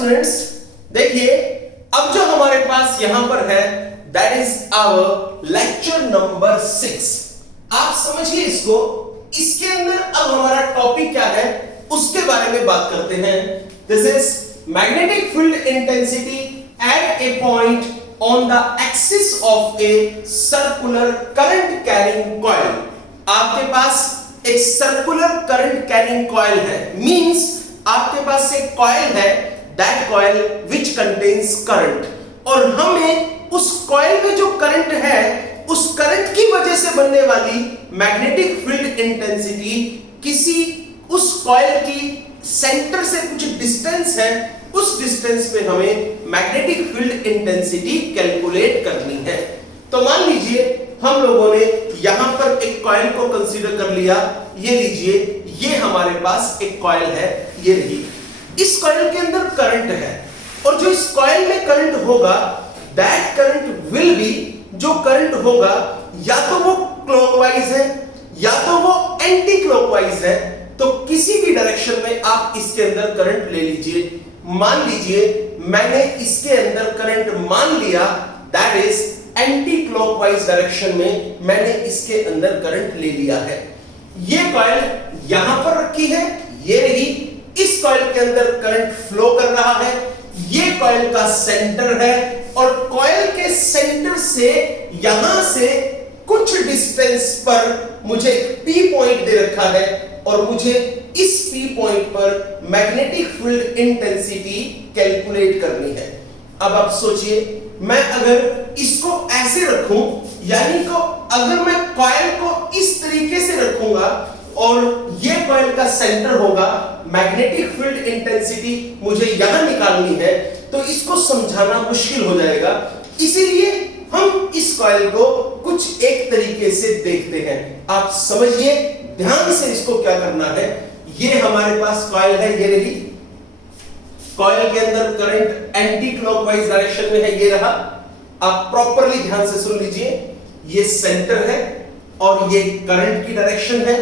Students, देखिए अब जो हमारे पास यहां पर है that is our lecture number 6। आप समझिए इसको। इसके अंदर अब हमारा टॉपिक क्या है उसके बारे में बात करते हैं। This is magnetic field intensity at A point on the axis of a circular current carrying coil. आपके पास एक सर्कुलर करंट कैरिंग कॉइल है, मींस आपके पास एक कॉइल है, that coil which contains current, और हमें उस कॉइल में जो करंट है उस करंट की वजह से बनने वाली मैग्नेटिक फील्ड इंटेंसिटी किसी उस कॉइल की सेंटर से कुछ डिस्टेंस है, उस डिस्टेंस पे हमें मैग्नेटिक फील्ड इंटेंसिटी कैलकुलेट करनी है। तो मान लीजिए हम लोगों ने यहां पर एक कॉइल को कंसीडर कर लिया। ये लीजिए, ये हमारे पास एक कॉइल है, ये रही। इस कॉइल के अंदर करंट है और जो इस कॉइल में करंट होगा दैट करंट विल बी, जो करंट होगा या तो वो क्लॉकवाइज है या तो वो एंटी क्लॉकवाइज है। तो किसी भी डायरेक्शन में आप इसके अंदर करंट ले लीजिए। मान लीजिए मैंने इसके अंदर करंट मान लिया that is anti clockwise direction में मैंने इसके अंदर करंट ले लिया है। ये कॉइल यहां पर रखी है, ये रही। इस कॉइल के अंदर करंट फ्लो कर रहा है, ये कॉइल का सेंटर है और कॉइल के सेंटर से यहां से कुछ डिस्टेंस पर मुझे P पॉइंट दे रखा है और मुझे इस P पॉइंट पर मैग्नेटिक फील्ड इंटेंसिटी कैलकुलेट करनी है। अब आप सोचिए, मैं अगर इसको ऐसे रखूं, यानी को अगर मैं कॉइल को इस तरीके से रखूंगा और ये कॉइल का सेंटर होगा, मैग्नेटिक फील्ड इंटेंसिटी मुझे यहां निकालनी है, तो इसको समझाना मुश्किल हो जाएगा। इसीलिए हम इस कॉइल को कुछ एक तरीके से देखते हैं। आप समझिए ध्यान से इसको क्या करना है। ये हमारे पास कॉइल है, ये रही। कॉइल के अंदर करंट एंटी क्लॉकवाइज डायरेक्शन में है, ये रहा। आप प्रॉपरली ध्यान से सुन लीजिए। ये सेंटर है और ये करंट की डायरेक्शन है।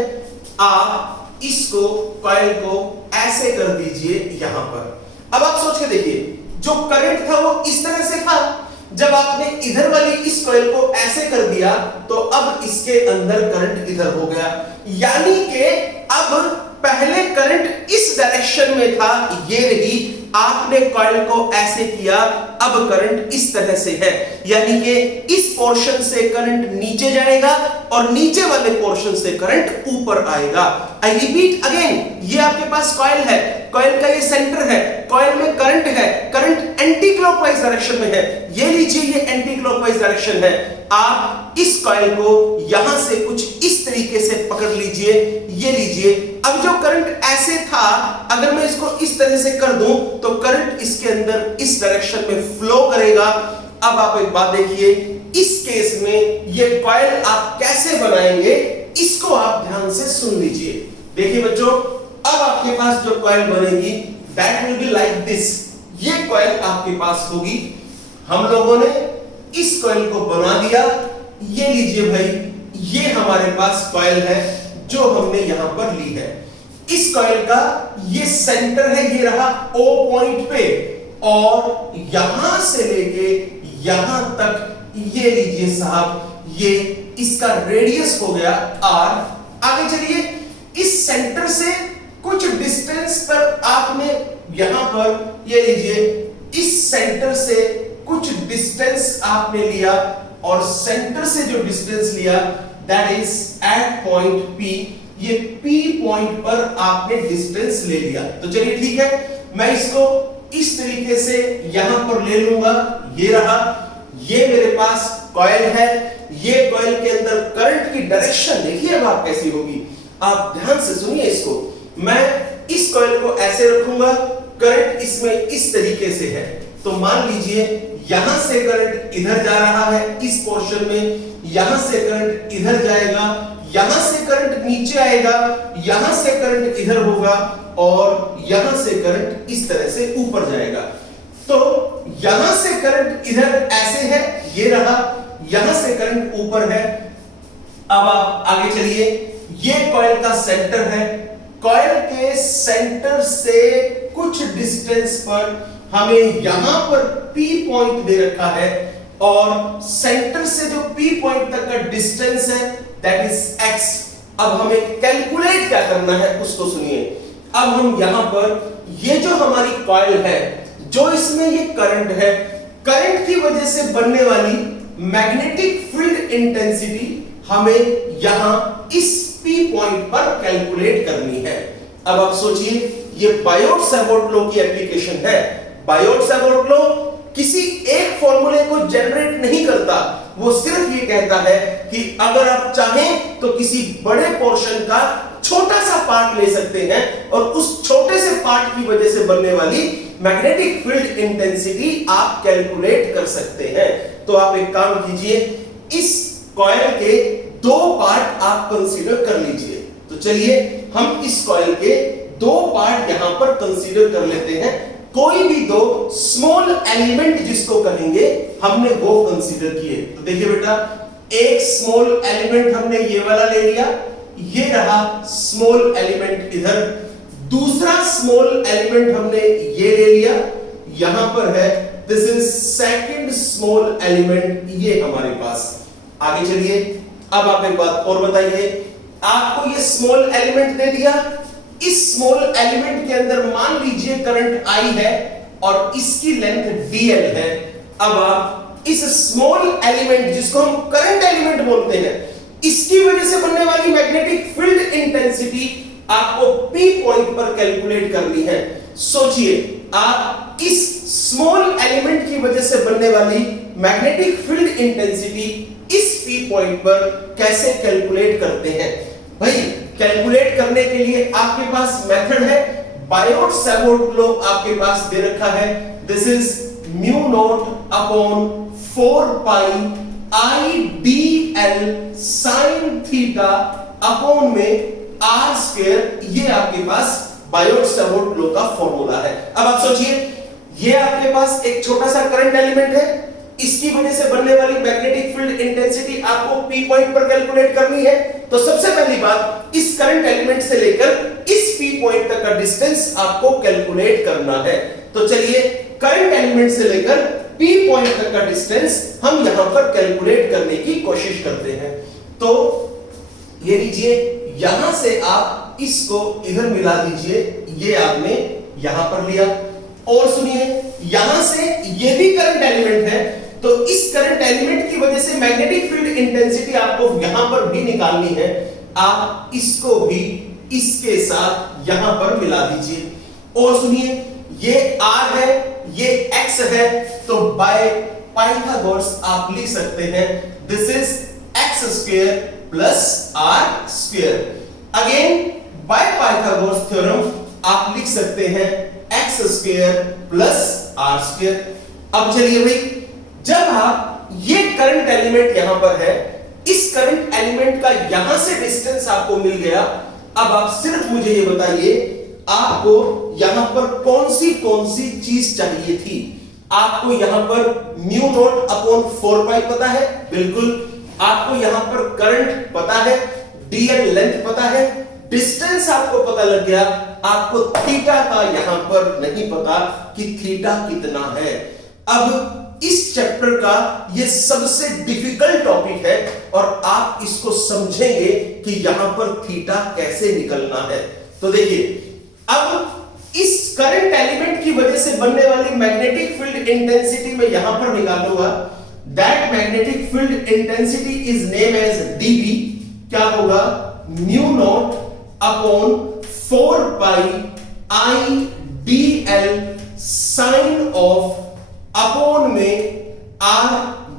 आप इसको कॉइल को ऐसे कर दीजिए यहां पर। अब आप सोच के देखिए, जो करंट था वो इस तरह से था। जब आपने इधर वाली इस कॉइल को ऐसे कर दिया तो अब इसके अंदर करंट इधर हो गया, यानी कि अब पहले करंट इस डायरेक्शन में था, ये रही। आपने कॉइल को ऐसे किया, अब करंट इस तरह से है, यानी कि इस पोर्शन से करंट नीचे जाएगा और नीचे वाले पोर्शन से करंट ऊपर आएगा। आई रिपीट अगेन, ये आपके पास कॉइल है, कॉइल का ये सेंटर है, कॉइल में करंट है, करंट एंटी क्लॉकवाइज डायरेक्शन में है। ये लीजिए, ये एंटी क्लॉकवाइज डायरेक्शन है। आप इस कॉइल को यहां से कुछ इस तरीके से पकड़ लीजिए, ये लीजिए। अब जो करंट ऐसे था, अगर मैं इसको इस तरह से कर दूं तो करंट इसके अंदर इस डायरेक्शन में फ्लो करेगा। अब आप एक बात देखिए, इस केस में ये कॉइल आप कैसे बनाएंगे, इसको आप ध्यान से सुन लीजिए। देखिए बच्चों, अब आपके पास जो कॉइल बनेगी that will be like this. ये कॉइल आपके पास होगी। हम लोगों ने इस कॉइल को बना दिया। ये लीजिए भाई, ये हमारे पास कॉइल है जो हमने यहां पर ली है। इस कॉइल का ये सेंटर है, ये रहा O पॉइंट पे, और यहां से लेके यहां तक ये लीजिए साहब, ये इसका रेडियस हो गया R। आगे चलिए, इस सेंटर से कुछ डिस्टेंस पर आपने यहां पर ये लीजिए, इस सेंटर से कुछ डिस्टेंस आपने लिया और सेंटर से जो डिस्टेंस लिया that is at point P। ये P पॉइंट पर आपने डिस्टेंस ले लिया। तो चलिए ठीक है, मैं इसको इस तरीके से यहां पर ले लूंगा। ये रहा, ये मेरे पास कॉइल है। ये कॉइल के अंदर करंट की डायरेक्शन देखिए अब आप कैसी होगी। आप ध्यान से सुनिए इसको। मैं इस कॉइल को ऐसे रखूंगा, करंट इसमें इस तरीके से है। तो मान लीजिए यहां से करंट इधर जा रहा है इस पोर्शन में, यहां से करंट इधर जाएगा, यहां से करंट नीचे आएगा, यहां से करंट इधर होगा और यहां से करंट इस तरह से ऊपर जाएगा। तो यहां से करंट इधर ऐसे है, ये रहा, यहां से करंट ऊपर है। अब आप आगे चलिए, ये कॉइल का सेंटर है, कॉइल के सेंटर से कुछ डिस्टेंस पर हमें यहां पर P पॉइंट दे रखा है और सेंटर से जो P पॉइंट तक का डिस्टेंस है दैट इज x। अब हमें कैलकुलेट क्या करना है उसको सुनिए। अब हम यहां पर ये जो हमारी कॉइल है, जो इसमें ये करंट है, करंट की वजह से बनने वाली मैग्नेटिक फील्ड इंटेंसिटी हमें यहां इस P पॉइंट पर कैलकुलेट करनी है। अब आप सोचिए, ये बायोट-सैवर्ट लॉ की एप्लीकेशन है। बायोट-सैवर्ट लॉ किसी एक फॉर्मूले को जनरेट नहीं करता, वो सिर्फ ये कहता है कि अगर आप चाहें तो किसी बड़े पोर्शन का छोटा सा पार्ट ले सकते हैं और उस छोटे से पार्ट की वजह से बनने वाली मैग्नेटिक फील्ड इंटेंसिटी आप कैलकुलेट कर सकते हैं। तो आप एक काम कीजिए, इस कॉइल के दो पार्ट आप कंसीडर कर लीजिए। तो चलिए हम इस कॉइल के दो पार्ट यहां पर कंसीडर कर लेते हैं। कोई भी दो स्मॉल एलिमेंट जिसको कहेंगे हमने वो कंसीडर किए। तो देखिए बेटा, एक स्मॉल एलिमेंट हमने ये वाला ले लिया, ये रहा स्मॉल एलिमेंट इधर। दूसरा स्मॉल एलिमेंट हमने ये ले लिया, यहां पर है, this is second small element, ये हमारे पास। आगे चलिए, अब आप एक बात और बताइए, आपको ये स्मॉल एलिमेंट दे दिया, इस स्मॉल एलिमेंट के अंदर मान लीजिए करंट I है और इसकी लेंथ dl है। अब आप इस स्मॉल एलिमेंट जिसको हम करंट एलिमेंट बोलते हैं, इसकी वजह से बनने वाली मैग्नेटिक फील्ड इंटेंसिटी आपको P पॉइंट पर कैलकुलेट करनी है। सोचिए, आप इस स्मॉल एलिमेंट की वजह से बनने वाली मैग्नेटिक फील्ड इंटेंसिटी इस P पॉइंट पर कैसे कैलकुलेट करते हैं। भाई, कैलकुलेट करने के लिए आपके पास मेथड है, बायोट-सैवर्ट लॉ आपके पास दे रखा है। This is mu naught upon 4 pi I dl sin theta upon में r स्क्वायर, ये आपके पास बायोट-सैवर्ट लॉ का फॉर्मूला है। अब आप सोचिए, ये आपके पास एक छोटा सा करंट एलिमेंट है, इसकी वजह से बनने वाली मैग्नेटिक फील्ड इंटेंसिटी आपको P पॉइंट पर कैलकुलेट करनी है। तो सबसे पहली बात, इस करंट एलिमेंट से लेकर इस P पॉइंट तक का डिस्टेंस आपको कैलकुलेट करना है। तो चलिए, करंट एलिमेंट से लेकर P पॉइंट तक का डिस्टेंस हम यहां पर कैलकुलेट करने की कोशिश करते हैं। तो ये लीजिए, यहां से आप इसको इधर मिला दीजिए, ये आपने यहां पर लिया। और सुनिए, यहां से ये भी करंट एलिमेंट है, तो इस करंट एलिमेंट की वजह से मैग्नेटिक फील्ड इंटेंसिटी आपको यहां पर भी निकालनी है। आप इसको भी इसके साथ यहां पर मिला दीजिए। और सुनिए, ये R है, ये X है, तो बाय पाइथागोरस आप लिख सकते हैं this is x square plus r square. Again by Pythagoras theorem आप लिख सकते हैं x square plus r square. अब चलिए भाई, जब आप ये करंट एलिमेंट यहां पर है, इस करंट एलिमेंट का यहां से डिस्टेंस आपको मिल गया। अब आप सिर्फ मुझे ये बताइए, आपको यहां पर कौन सी चीज चाहिए थी। आपको यहां पर म्यू नॉट अपॉन 4 पाई पता है, बिल्कुल। आपको यहां पर करंट पता है, dl लेंथ पता है, डिस्टेंस आपको पता लग गया। आपको थीटा का यहां पर नहीं पता कि थीटा कितना है। अब इस चैप्टर का ये सबसे डिफिकल्ट टॉपिक है और आप इसको समझेंगे कि यहां पर थीटा कैसे निकलना है। तो देखिए, अब इस करंट एलिमेंट की वजह से बनने वाली मैग्नेटिक फील्ड इंटेंसिटी में यहां पर निकालूंगा। That magnetic field intensity is name as dB। क्या होगा? Mu naught upon 4 pi I dl sine of upon में r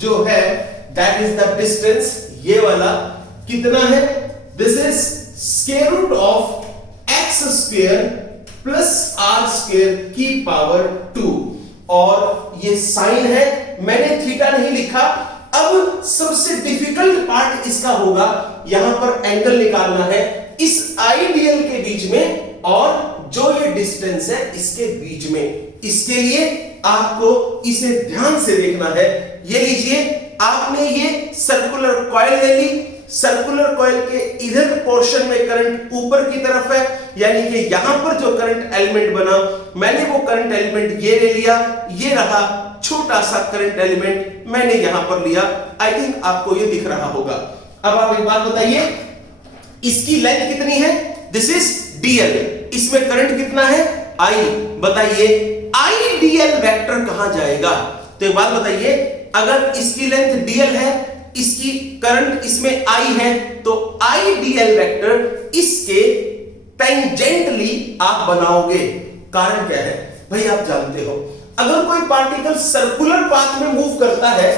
जो है दैट इज द डिस्टेंस, ये वाला कितना है? This is square root of x square plus r square की पावर 2। और ये साइन है, मैंने थीटा नहीं लिखा। अब सबसे डिफिकल्ट पार्ट इसका होगा, यहां पर एंगल निकालना है इस आइडियल के बीच में और जो ये डिस्टेंस है इसके बीच में। इसके लिए आपको इसे ध्यान से देखना है। ये लीजिए, आपने ये सर्कुलर कॉइल ले ली, सर्कुलर कॉइल के इधर पोर्शन में करंट ऊपर की तरफ है, यानी कि यहां पर जो करंट एलिमेंट बना, मैंने वो करंट एलिमेंट ये ले लिया, ये रहा छोटा सा करंट एलिमेंट मैंने यहां पर लिया। आई थिंक आपको ये दिख रहा होगा। अब आप एक बात बताइए, इसकी लेंथ कितनी है? दिस इज dl, इसमें करंट कितना है? I। बताइए IDL वेक्टर कहां जाएगा? तो एक बात बताइए, अगर इसकी लेंथ dl है, इसकी करंट इसमें I है, तो IDL वेक्टर इसके टेंजेंटली आप बनाओगे। कारण क्या है भाई? आप जानते हो, अगर कोई पार्टिकल सर्कुलर पाथ में मूव करता है,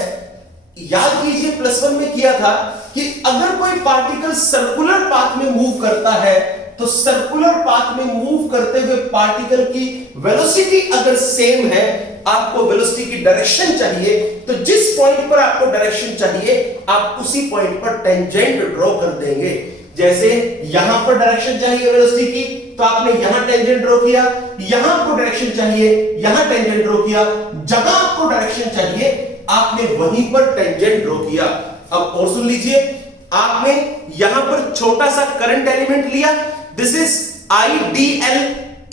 याद कीजिए +1 में किया था कि अगर कोई पार्टिकल सर्कुलर पाथ में मूव करता है, तो सर्कुलर पाथ में मूव करते हुए पार्टिकल की वेलोसिटी अगर सेम है, आपको वेलोसिटी की डायरेक्शन चाहिए, तो जिस पॉइंट पर आपको डायरेक्शन चाहिए आप उसी पॉइंट पर टेंजेंट ड्रॉ कर देंगे। जैसे यहां पर डायरेक्शन चाहिए वेलोसिटी की, तो आपने यहां टेंजेंट ड्रॉ किया, यहां आपको डायरेक्शन चाहिए, यहां टेंजेंट ड्रॉ किया, जहां आपको डायरेक्शन चाहिए आपने वहीं पर टेंजेंट ड्रॉ किया। अब और सुन लीजिए, आपने यहां पर छोटा सा करंट एलिमेंट लिया, दिस इज IDL।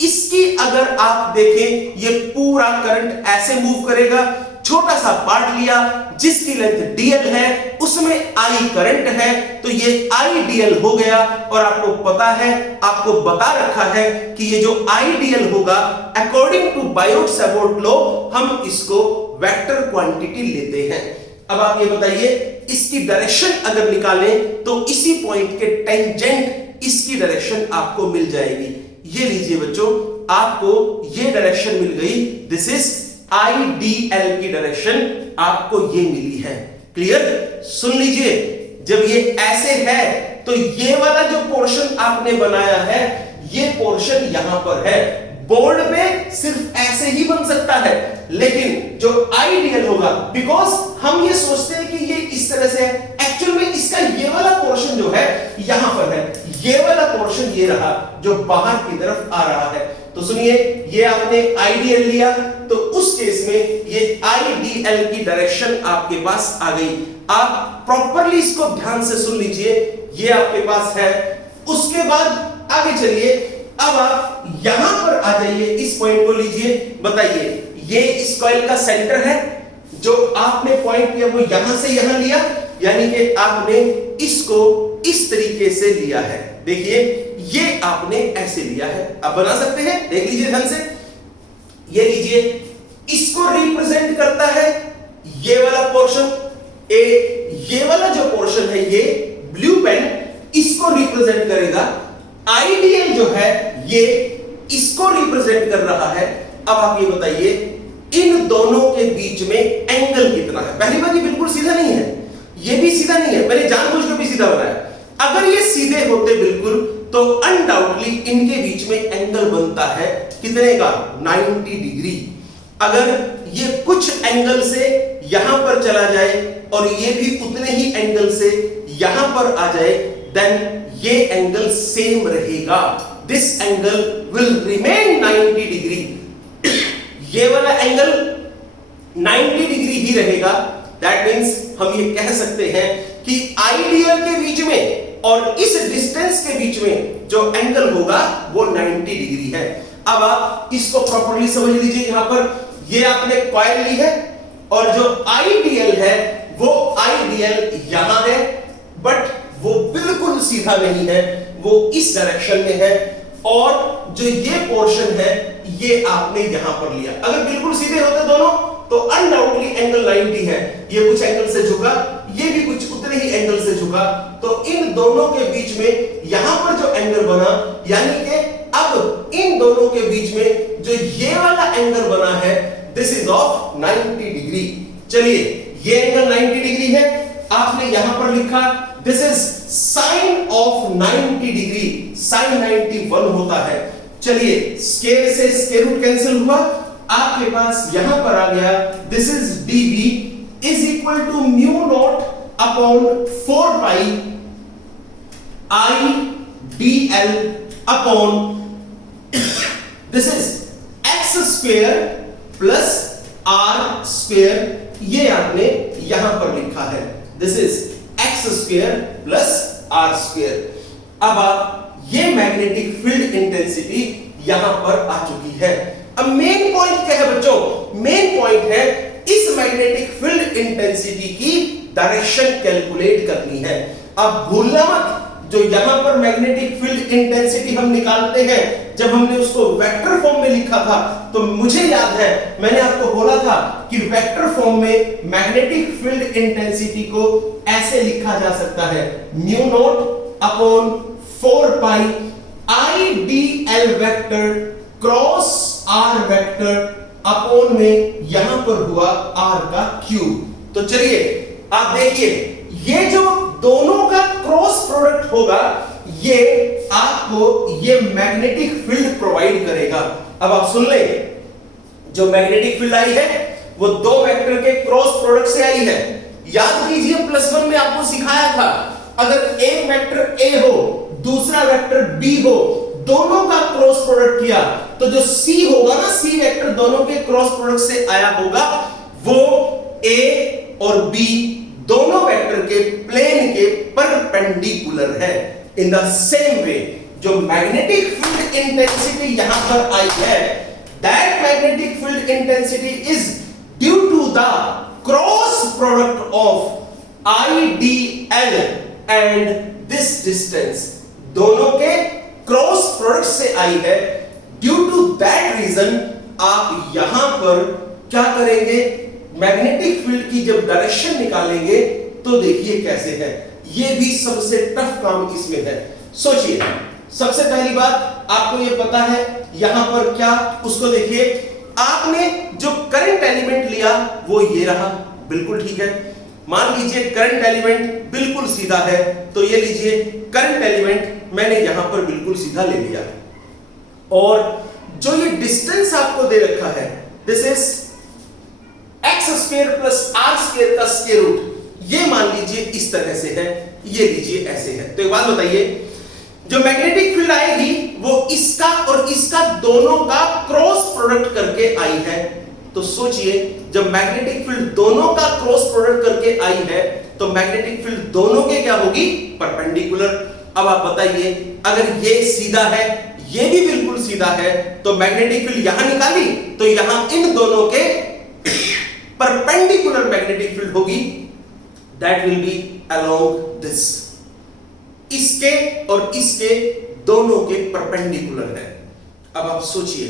इसकी अगर आप देखें, ये पूरा करंट ऐसे मूव करेगा। छोटा सा पार्ट लिया जिसकी लेंथ dl है, उसमें I करंट है, तो ये IDL हो गया। और आपको पता है, आपको बता रखा है कि ये जो IDL होगा, अकॉर्डिंग टू बायोट-सैवर्ट लॉ, हम इसको वेक्टर क्वांटिटी लेते हैं। अब आप ये बताइए, इसकी डायरेक्शन अगर निकालें तो इसी पॉइंट के टेंजेंट इसकी डायरेक्शन आपको मिल जाएगी। ये लीजिए बच्चों, आपको ये डायरेक्शन मिल गई, दिस इज IDL की डायरेक्शन आपको ये मिली है। क्लियर? सुन लीजिए, जब ये ऐसे है तो ये वाला जो पोर्शन आपने बनाया है, ये पोर्शन यहां पर है। बोर्ड में सिर्फ ऐसे ही बन सकता है, लेकिन जो IDL होगा, बिकॉज हम ये सोचते हैं कि ये इस तरह से है, एक्चुअल में इसका ये वाला पोर्शन जो है यहां पर है, ये वाला पोर्शन ये रहा जो बाहर की तरफ आ रहा है। तो सुनिए, ये आपने IDL लिया, तो उस केस में ये IDL की डायरेक्शन आपके पास आ गई। आप प्रॉपरली इसको ध्यान से सुन लीजिए, ये आपके पास है। उसके बाद आगे चलिए, अब आप यहां पर आ जाइए, इस पॉइंट को लीजिए। बताइए, ये इस कॉइल का सेंटर है, जो आपने पॉइंट लिया वो यहां से यहां लिया, यानी कि आपने इसको इस तरीके से लिया है। देखिए, ये आपने ऐसे लिया है। अब बना सकते हैं, देख लीजिए ध्यान से। ये लीजिए, इसको रिप्रेजेंट करता है ये वाला पोर्शन, ये वाला जो पोर्शन है, ये ब्लू पेन इसको रिप्रेजेंट करेगा। IDL जो है ये इसको रिप्रेजेंट कर रहा है। अब आप ये बताइए, इन दोनों के बीच में एंगल कितना है? पहली बात, ये बिल्कुल सीधा नहीं है, ये भी सीधा नहीं है, मैंने जानबूझ के भी सीधा बनाया। अगर ये सीधे होते बिल्कुल, तो अनडाउटली इनके बीच में एंगल बनता है कितने का? 90 डिग्री। अगर ये कुछ एंगल से यहां पर चला जाए और ये भी उतने ही एंगल से यहां पर आ जाए, देन ये एंगल सेम रहेगा। This angle will remain 90 degree. ये वाला एंगल 90 डिग्री ही रहेगा। दैट मींस हम ये कह सकते हैं कि IDL के बीच में और इस डिस्टेंस के बीच में जो एंगल होगा वो 90 डिग्री है। अब आप इसको प्रॉपर्ली समझ लीजिए। यहां पर ये आपने कॉइल ली है और जो IDL है वो IDL यहां है, बट वो बिल्कुल सीधा नहीं है, वो इस डायरेक्शन में है। और जो ये पोर्शन है ये आपने यहां पर लिया। अगर बिल्कुल सीधे होते दोनों, तो अनडाउटली एंगल 90 है। ये कुछ एंगल से झुका, ये भी कुछ उतने ही एंगल से झुका, तो इन दोनों के बीच में यहां पर जो एंगल बना, यानी कि अब इन दोनों के बीच में जो ये वाला एंगल बना है, दिस इज ऑफ 90 डिग्री। चलिए, ये एंगल 90 डिग्री है, आपने यहां पर लिखा this is sine of 90 degree. Sine 91 होता है। चलिए, स्क्वायर से स्क्वायर रूट कैंसिल हुआ, आपके पास यहां पर आ गया this is dB is equal to mu naught upon 4 pi IDL upon this is x square plus r square. ये आपने यहां पर लिखा है, this is x x square plus r square. अब आप ये मैग्नेटिक फील्ड इंटेंसिटी यहां पर आ चुकी है। अब मेन पॉइंट क्या है बच्चों? मेन पॉइंट है इस मैग्नेटिक फील्ड इंटेंसिटी की डायरेक्शन कैलकुलेट करनी है। अब भूलना मत, जो यहां पर मैग्नेटिक फील्ड इंटेंसिटी हम निकालते हैं, जब हमने उसको वेक्टर फॉर्म में लिखा था तो मुझे याद है मैंने आपको बोला था कि वेक्टर फॉर्म में मैग्नेटिक फील्ड इंटेंसिटी को ऐसे लिखा जा सकता है, mu naught upon 4 pi I D L vector cross r vector upon में यहां पर हुआ आर का क्यूब। तो चलिए आप देखिए, ये जो दोनों का क्रॉस प्रोडक्ट होगा ये आपको ये मैग्नेटिक फील्ड प्रोवाइड करेगा। अब आप सुन ले, जो मैग्नेटिक फील्ड आई है वो दो वेक्टर के क्रॉस प्रोडक्ट से आई है। याद कीजिए +1 में आपको सिखाया था, अगर एक वेक्टर ए हो दूसरा वेक्टर बी हो, दोनों का क्रॉस प्रोडक्ट किया तो जो सी होगा ना, सी वेक्टर दोनों के क्रॉस प्रोडक्ट से आया होगा, वो ए और बी दोनों वेक्टर के प्लेन के परपेंडिकुलर है। इन द सेम वे जो मैग्नेटिक फील्ड इंटेंसिटी यहां पर आई है, that magnetic field intensity is due to the cross product of I D L and this distance, दोनों के क्रॉस प्रोडक्ट से आई है। ड्यू टू दैट रीजन आप यहां पर क्या करेंगे, मैग्नेटिक फील्ड की जब डायरेक्शन निकालेंगे तो देखिए कैसे है। ये भी सबसे टफ काम इसमें है। सोचिए, सबसे पहली बात आपको ये पता है यहां पर क्या, उसको देखिए, आपने जो करंट एलिमेंट लिया वो ये रहा, बिल्कुल ठीक है। मान लीजिए करंट एलिमेंट बिल्कुल सीधा है, तो ये लीजिए करंट एलिमेंट मैंने यहां पर बिल्कुल सीधा ले लिया, और जो ये डिस्टेंस आपको दे रखा है, this is x square plus r square का स्क्वायर रूट, ये मान लीजिए इस तरह से है, ये लीजिए ऐसे है। तो एक बात बताइए, जो मैग्नेटिक फील्ड आएगी वो इसका और इसका दोनों का क्रॉस प्रोडक्ट करके आई है। तो सोचिए, जब मैग्नेटिक फील्ड दोनों का क्रॉस प्रोडक्ट करके आई है तो मैग्नेटिक फील्ड दोनों के क्या होगी, परपेंडिकुलर। अब आप बताइए, अगर ये सीधा है ये भी बिल्कुल सीधा है, तो मैग्नेटिक फील्ड यहां निकाली तो यहां इन दोनों के परपेंडिकुलर मैग्नेटिक फील्ड होगी, that will B along this, इसके और इसके दोनों के परपेंडिकुलर है। अब आप सोचिए,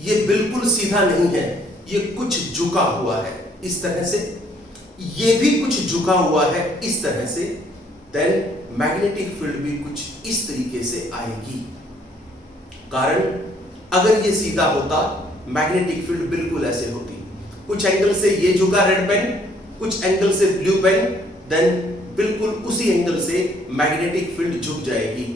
ये बिल्कुल सीधा नहीं है, ये कुछ झुका हुआ है इस तरह से, ये भी कुछ झुका हुआ है इस तरह से, देन मैग्नेटिक फील्ड भी कुछ इस तरीके से आएगी। कारण अगर ये सीधा होता, मैग्नेटिक फील्ड बिल्कुल ऐसे होती, कुछ एंगल से ये झुका रेड पेन, कुछ एंगल से ब्लू पेन, देन बिल्कुल उसी एंगल से मैग्नेटिक फील्ड झुक जाएगी।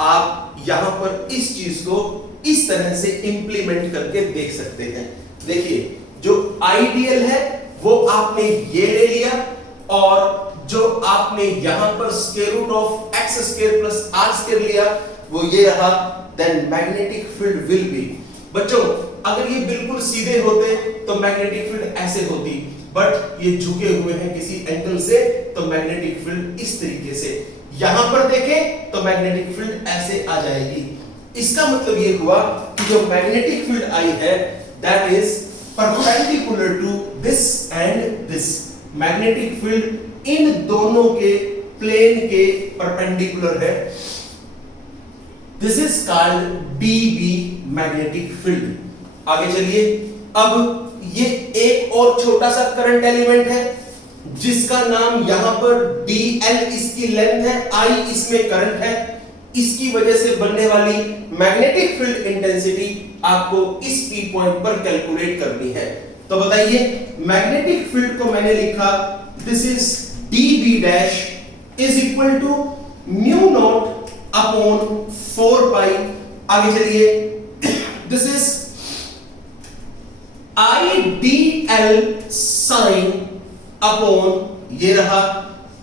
आप यहां पर इस चीज को इस तरह से इंप्लीमेंट करके देख सकते हैं। देखिए, जो आइडियल है वो आपने ये ले लिया, और जो आपने यहां पर square root of x square plus r square लिया वो ये रहा, then magnetic field will be. बच्चों, अगर ये बिल्कुल सीधे होते तो मैग्नेटिक फील्ड ऐसे होती, बट ये झुके हुए हैं किसी एंगल से, तो मैग्नेटिक फील्ड इस तरीके से। यहां पर देखें तो मैग्नेटिक फील्ड ऐसे आ जाएगी। इसका मतलब ये हुआ कि जो मैग्नेटिक फील्ड आई है that is perpendicular to this and this. Magnetic field इन दोनों के प्लेन के परपेंडिकुलर है। This is called dB magnetic field. आगे चलिए, अब ये एक और छोटा सा करंट एलिमेंट है जिसका नाम यहां पर dl इसकी लेंथ है, I इसमें करंट है। इसकी वजह से बनने वाली मैग्नेटिक फील्ड इंटेंसिटी आपको इस P पॉइंट पर कैलकुलेट करनी है। तो बताइए, मैग्नेटिक फील्ड को मैंने लिखा, this is dB dash is equal to mu naught upon 4 pi. आगे चलिए, this is IDL sine upon ये रहा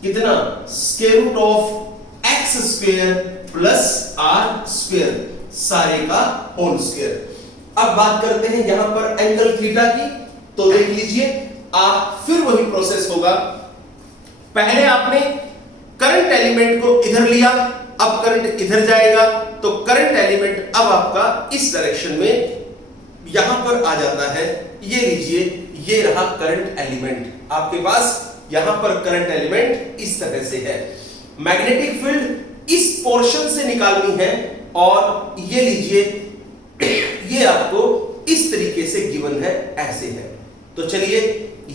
कितना, square root of x square plus r square, सारे का होल स्क्वायर। अब बात करते हैं यहां पर एंगल थीटा की। तो देख लीजिए, आप फिर वही प्रोसेस होगा। पहले आपने करंट एलिमेंट को इधर लिया, अब करंट इधर जाएगा, तो करंट एलिमेंट अब आपका इस डायरेक्शन में यहां पर आ जाता है। ये लीजिए, ये रहा करंट एलिमेंट आपके पास, यहां पर करंट एलिमेंट इस तरह से है। मैग्नेटिक फील्ड इस पोर्शन से निकालनी है और ये लीजिए, ये आपको इस तरीके से गिवन है, ऐसे है। तो चलिए,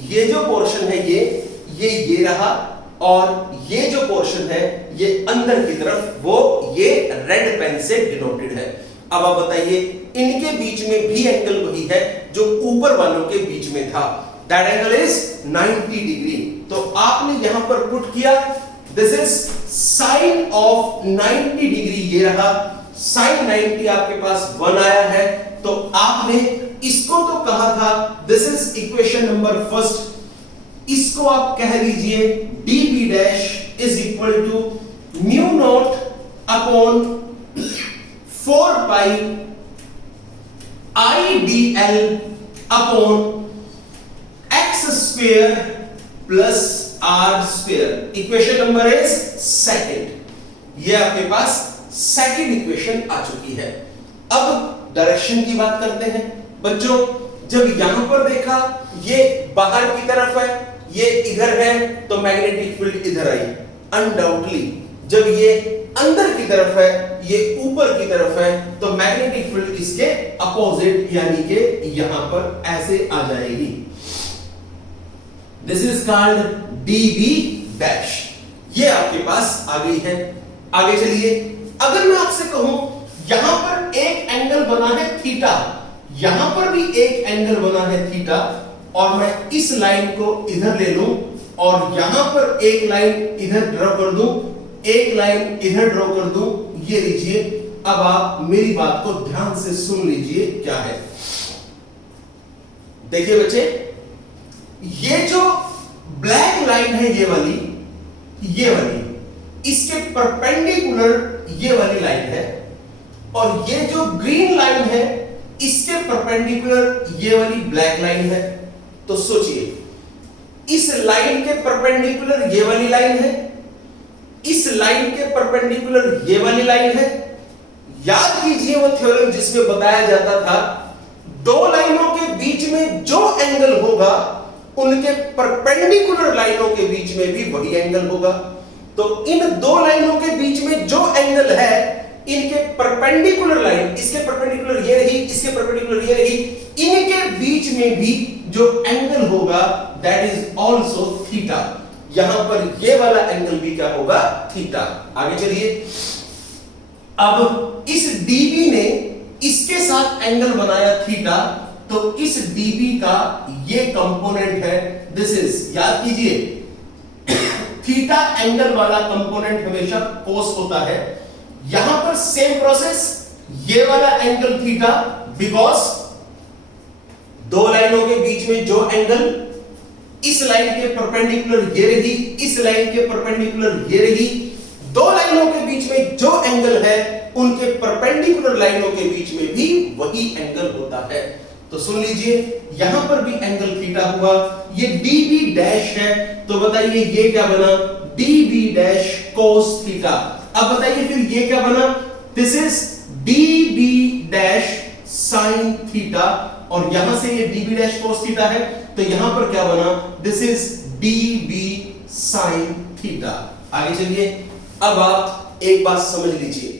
ये जो पोर्शन है ये रहा, और ये जो पोर्शन है ये अंदर की तरफ, वो ये रेड पेन से डिनोटेड है। अब आप बताइए, इनके बीच में भी एंगल वही है जो ऊपर वालों के बीच में था, दैट एंगल इज 90 डिग्री। तो आपने यहां पर पुट किया, this is sine of 90 degree, ये रहा साइन 90, आपके पास 1 आया है। तो आपने इसको तो कहा था, this is equation number first, इसको आप कह लीजिए dB dash is equal to mu naught upon 4 pi IDL अपॉन x square plus r square. Equation number is second, ये आपके पास सेकंड इक्वेशन आ चुकी है। अब डायरेक्शन की बात करते हैं बच्चों। जब यहां पर देखा, ये बाहर की तरफ है, ये इधर है, तो मैग्नेटिक फील्ड इधर आई अनडाउटली। जब ये अंदर की तरफ है, ये ऊपर की तरफ है, तो मैग्नेटिक फील्ड इसके अपोजिट यानी कि यहां पर ऐसे आ जाएगी। This is called dB dash, ये आपके पास आ गई है। आगे चलिए, अगर मैं आपसे कहूं यहां पर एक एंगल बना है थीटा, यहां पर भी एक एंगल बना है थीटा, और मैं इस लाइन को इधर ले लूं और यहां पर एक लाइन इधर ड्रॉ कर दूं, एक लाइन इधर ड्रॉ कर दूं, ये लीजिए। अब आप मेरी बात को ध्यान से सुन लीजिए, क्या है। देखिए बच्चे, ये जो ब्लैक लाइन है, ये वाली इसके परपेंडिकुलर ये वाली लाइन है, और ये जो ग्रीन लाइन है इसके परपेंडिकुलर ये वाली ब्लैक लाइन है। तो सोचिए, इस लाइन के परपेंडिकुलर ये वाली लाइन है, इस लाइन के परपेंडिकुलर ये वाली लाइन है। याद कीजिए वो थ्योरम जिसमें बताया जाता था, दो लाइनों के बीच में जो एंगल होगा उनके परपेंडिकुलर लाइनों के बीच में भी वही एंगल होगा। तो इन दो लाइनों के बीच में जो एंगल है, इनके परपेंडिकुलर लाइन, इसके परपेंडिकुलर ये रही, इसके परपेंडिकुलर ये रही, इनके बीच में भी जो एंगल होगा दैट इज आल्सो थीटा। यहां पर ये वाला एंगल भी क्या होगा, थीटा। आगे चलिए, अब इस dB ने इसके साथ एंगल बनाया थीटा, तो इस dB का ये कंपोनेंट है, दिस इज, याद कीजिए थीटा एंगल वाला कंपोनेंट हमेशा कोस होता है। यहां पर सेम प्रोसेस, ये वाला एंगल थीटा, बिकॉज दो लाइनों के बीच में जो एंगल, इस लाइन के परपेंडिकुलर ये रही, इस लाइन के परपेंडिकुलर ये रही, दो लाइनों के बीच में जो एंगल है उनके परपेंडिकुलर लाइनों के बीच में भी वही एंगल होता है। तो सुन लीजिए, यहां पर भी एंगल थीटा हुआ, ये dB डैश है, तो बताइए ये क्या बना, dB डैश cos थीटा। अब बताइए फिर ये क्या बना, this is dB dash sin theta, और यहां से ये dB डैश cos थीटा है, तो यहां पर क्या बना, this is dB sin theta. आगे चलिए, अब आप एक बात समझ लीजिए,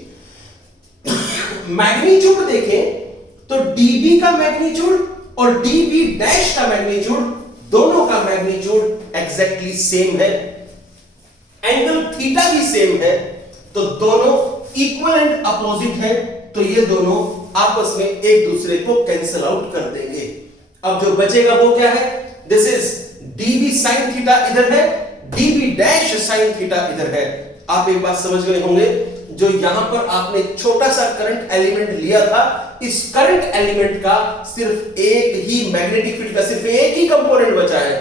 मैग्नीट्यूड देखें तो dB का मैग्नीट्यूड और dB डैश का मैग्नीट्यूड, दोनों का मैग्नीट्यूड एग्जैक्टली सेम है, एंगल थीटा भी सेम है, तो दोनों इक्वल एंड अपोजिट है, तो ये दोनों आपस में एक दूसरे को कैंसिल आउट कर देंगे। अब जो बचेगा वो क्या है, this is dB sin theta इधर है, dB डैश sin थीटा इधर है। आप एक बात समझ गए होंगे, जो यहां पर आपने छोटा सा करंट एलिमेंट लिया था, इस करंट एलिमेंट का सिर्फ एक ही मैग्नेटिक फील्ड का सिर्फ एक ही कंपोनेंट बचा है,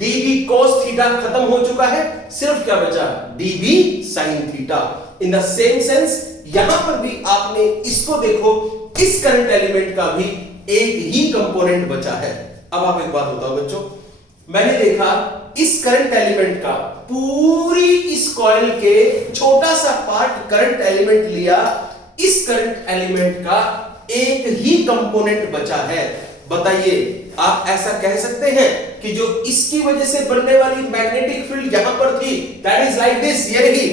dB cos थीटा खत्म हो चुका है, सिर्फ क्या बचा, dB sin theta. In the same sense यहां पर भी आपने इसको देखो, इस करंट एलिमेंट का भी एक ही कंपोनेंट बचा है। अब आप एक बात बताओ बच्चों, मैंने देखा इस करंट एलिमेंट का, पूरी इस कॉइल के छोटा सा पार्ट करंट एलिमेंट लिया, इस करंट एलिमेंट का एक ही कंपोनेंट बचा है। बताइए, आप ऐसा कह सकते हैं कि जो इसकी वजह से बनने वाली मैग्नेटिक फील्ड यहां पर थी, दैट इज लाइक दिस, ये रही,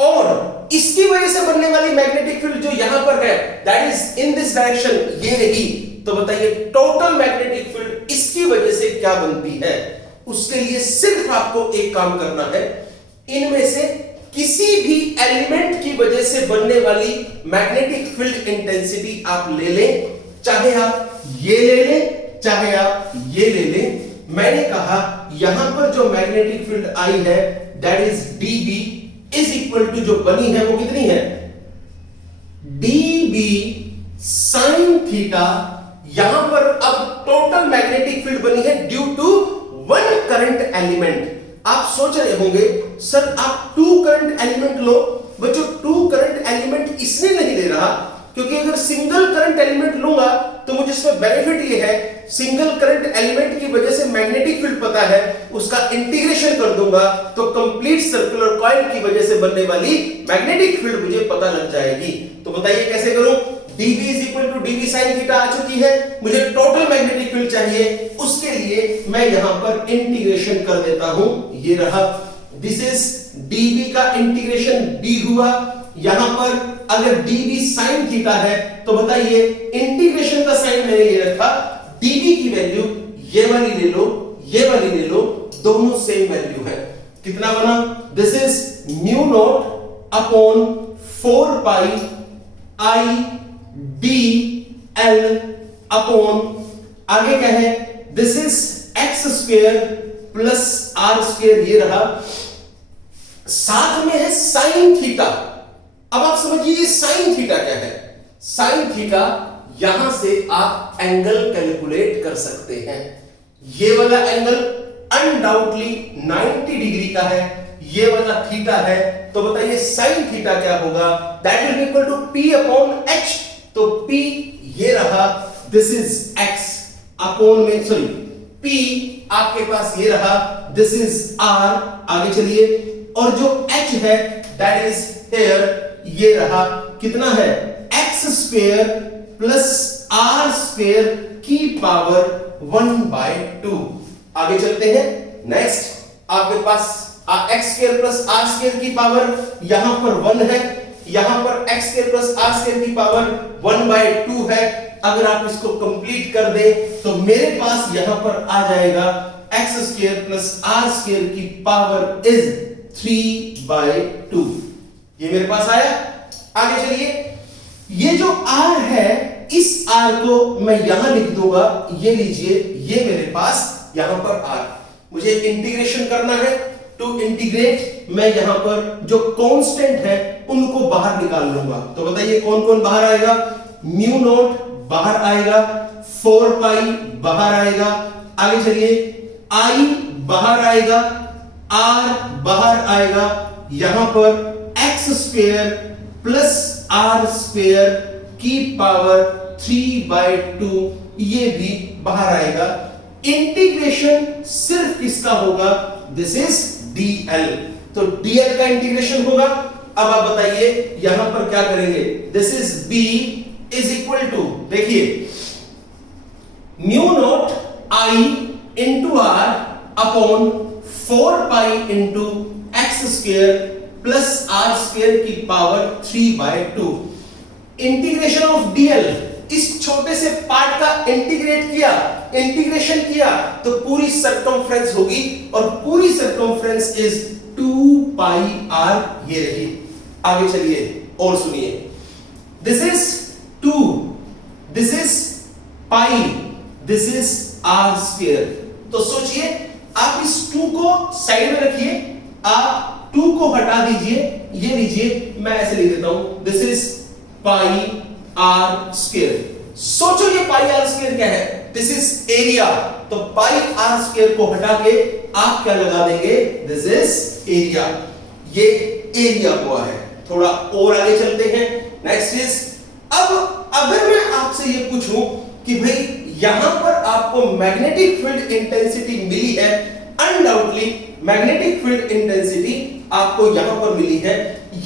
और इसकी वजह से बनने वाली मैग्नेटिक फील्ड जो यहां पर है, that is in this direction, ये रही। तो बताइए टोटल मैग्नेटिक फील्ड इसकी वजह से क्या बनती है? उसके लिए सिर्फ आपको एक काम करना है, इनमें से किसी भी एलिमेंट की वजह से बनने वाली मैग्नेटिक फील्ड इंटेंसिटी आप ले लें, चाहे आप ये ले लें, चाहे आप ये ले लें। मैंने कहा यहां पर जो मैग्नेटिक फील्ड आई है, that is dB is equal to, जो बनी है वो कितनी है, dB sin थीटा। यहां पर अब टोटल मैग्नेटिक फील्ड बनी है due to one current element. आप सोच रहे होंगे सर आप टू करंट एलिमेंट लो, बच्चों टू करंट एलिमेंट इसलिए नहीं ले रहा क्योंकि अगर सिंगल करंट एलिमेंट लूंगा तो मुझे इसमें बेनिफिट ये है, सिंगल करंट एलिमेंट की वजह से मैग्नेटिक फील्ड पता है, उसका इंटीग्रेशन कर दूंगा तो कंप्लीट सर्कुलर कॉइल की वजह से बनने वाली मैग्नेटिक फील्ड मुझे पता लग जाएगी। तो बताइए कैसे करूं? dB is equal to dB sin theta आ चुकी है, मुझे टोटल मैग्नेटिक फील्ड चाहिए, उसके लिए मैं यहां पर इंटीग्रेशन कर देता हूं, ये रहा, दिस इज dB का इंटीग्रेशन d हुआ। यहां पर अगर dB sin थीटा है तो बताइए इंटीग्रेशन का साइन मैंने ये रखा, dB की वैल्यू ये वाली ले लो, ये वाली ले लो, दोनों सेम वैल्यू है। कितना बना? This is mu naught upon 4 pi I dl upon, आगे क्या है, this is x square plus r square, ये रहा, साथ में है साइन थीटा। अब आप समझिए साइन थीटा क्या है? साइन थीटा, यहां से आप एंगल कैलकुलेट कर सकते हैं। ये वाला एंगल अनडाउटली 90 डिग्री का है, ये वाला थीटा है, तो बताइए साइन थीटा क्या होगा? That will be equal to p upon h। तो p ये रहा, दिस इज x अपॉन में, सॉरी p आपके पास ये रहा, दिस इज r, आगे चलिए, और जो h है दैट इज हियर, ये रहा, कितना है, x square plus r square की पावर 1/2। आगे चलते हैं, नेक्स्ट आपके पास x square plus r square की पावर यहां पर 1 है, यहां पर x square plus r square की पावर 1/2 है। अगर आप इसको कंप्लीट कर दें तो मेरे पास यहां पर आ जाएगा x square plus r square की पावर इज 3/2। ये मेरे पास आया। आगे चलिए, ये जो r है, इस r को मैं यहां लिख दूंगा, ये लीजिए, ये मेरे पास यहां पर r, मुझे इंटीग्रेशन करना है। टू इंटीग्रेट मैं यहां पर जो कांस्टेंट है उनको बाहर निकाल लूंगा। तो बताइए कौन कौन बाहर आएगा? म्यू नॉट बाहर आएगा, 4 पाई बाहर आएगा, आगे चलिए i बाहर आएगा, r बाहर आएगा, यहां पर x square plus r square की पावर 3/2 ये भी बाहर आएगा। इंटीग्रेशन सिर्फ किसका होगा? This is dl। तो dl का इंटीग्रेशन होगा। अब आप बताइए यहां पर क्या करेंगे? दिस इज b इज इक्वल टू, देखिए mu naught i into r upon 4 pi into x square plus r square की पावर 3/2। इंटीग्रेशन ऑफ dl, इस छोटे से पार्ट का इंटीग्रेशन किया तो पूरी सरकमफ्रेंस होगी, और पूरी सरकमफ्रेंस इज 2 पाई r, ये रही। आगे चलिए और सुनिए, this is 2, this is pi, this is r square. तो सोचिए, आप इस 2 को साइड में रखिए, आप 2 को हटा दीजिए, ये लीजिए, मैं ऐसे लिख देता हूं, this is pi r square. सोचो ये पाई r स्क्वायर क्या है? This is area. तो पाई r स्क्वायर को हटा के आप क्या लगा देंगे? This is area. ये एरिया हुआ है। थोड़ा और आगे चलते हैं, नेक्स्ट इज, अब अगर मैं आपसे ये पूछूं कि भाई यहां पर आपको मैग्नेटिक फील्ड इंटेंसिटी मिली है, अनडाउटली मैग्नेटिक फील्ड इंटेंसिटी आपको यहां पर मिली है।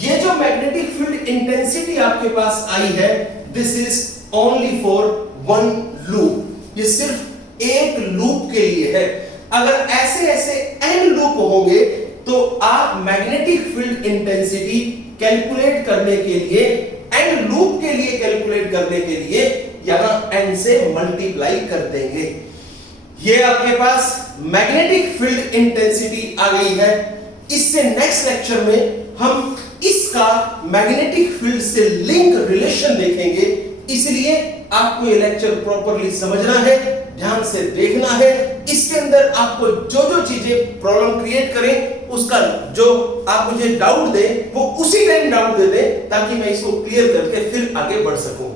ये जो मैग्नेटिक फील्ड इंटेंसिटी आपके पास आई है, this is only for one loop. ये सिर्फ एक लूप के लिए है। अगर ऐसे ऐसे n लूप होंगे तो आप मैग्नेटिक फील्ड इंटेंसिटी कैलकुलेट करने के लिए, n लूप के लिए कैलकुलेट करने के लिए यहां n से मल्टीप्लाई कर देंगे। ये आपके पास मैग्नेटिक फील्ड इंटेंसिटी आ गई है। इससे नेक्स्ट लेक्चर में हम इसका मैग्नेटिक फील्ड से लिंक रिलेशन देखेंगे। इसलिए आपको ये लेक्चर प्रॉपर्ली समझना है, ध्यान से देखना है। इसके अंदर आपको जो जो चीजें प्रॉब्लम क्रिएट करें, उसका जो आप मुझे डाउट दें वो उसी टाइम डाउट दे दें, ताकि मैं इसको क्लियर करके फिर आगे बढ़ सकूं।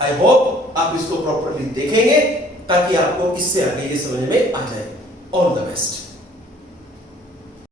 आई होप आप इसको प्रॉपर्ली देखेंगे ताकि आपको इससे आगे ये समझ में आ जाए। All the best.